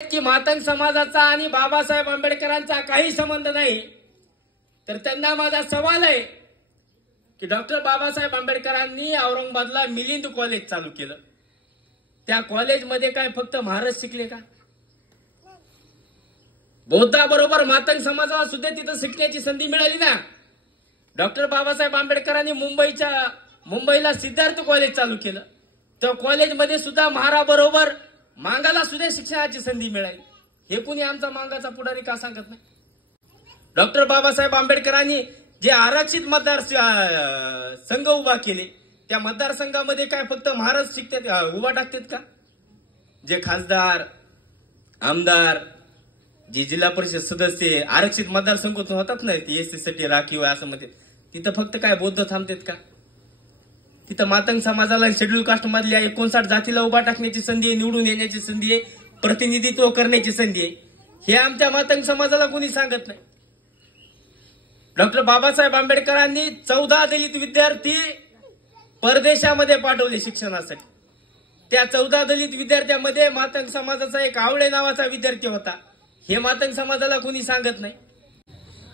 की मातंग समाजाचा आणि बाबासाहेब आंबेडकरांचा काही संबंध नाही, तर त्यांना माझा सवाल आहे की डॉक्टर बाबासाहेब आंबेडकरांनी औरंगाबादला मिलिंद कॉलेज चालू केलं. त्या कॉलेजमध्ये काय फक्त महाराज शिकले का? बौद्धाबरोबर मातंग समाजाला सुद्धा तिथं शिकण्याची संधी मिळाली ना. डॉक्टर बाबासाहेब आंबेडकरांनी मुंबईला सिद्धार्थ कॉलेज चालू केलं. त्या कॉलेजमध्ये सुद्धा महाराबरोबर मांगाला सुद्धा शिक्षणाची संधी मिळाली. हे कुणी आमचा मांगाचा पुढारी का सांगत नाही? डॉक्टर बाबासाहेब आंबेडकरांनी जे आरक्षित मतदार संघ उभा केले, त्या मतदारसंघामध्ये काय फक्त महाराज शिकतात उभा टाकतात का? जे खासदार, आमदार, जे जिल्हा परिषद सदस्य आरक्षित मतदारसंघातून होतात ना, एससी साठी राखीव असं मध्ये, तिथं फक्त काय बौद्ध थांबतात का? तिथं मातंग समाजाला शेड्यूल कास्ट मधल्या 59 जातीला उभा टाकण्याची संधी आहे, निवडून येण्याची संधी आहे, प्रतिनिधित्व करण्याची संधी आहे. हे आमच्या मातंग समाजाला कोणी सांगत नाही. डॉक्टर बाबासाहेब आंबेडकरांनी 14 दलित विद्यार्थी परदेशामध्ये पाठवले शिक्षणासाठी. त्या 14 दलित विद्यार्थ्यांमध्ये मातंग समाजाचा एक आवळे नावाचा विद्यार्थी होता. हे मातंग समाजाला कोणी सांगत नाही.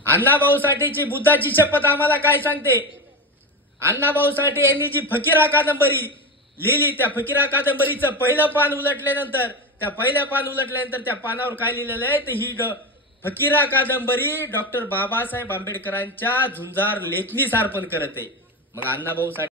अण्णाभाऊ साठेची बुद्धाची शपथ आम्हाला काय सांगते? अण्णाभाऊ साठे यांनी जी फकीरा कादंबरी लिहिली, त्या फकीरा कादंबरीचं पहिलं पान उलटल्यानंतर, त्या पानावर काय लिहिलेलं आहे? तर ही फकीरा कादंबरी डॉक्टर बाबासाहेब आंबेडकरांच्या झुंजार लेखणीस अर्पण करत आहे. मग अण्णाभाऊ साठे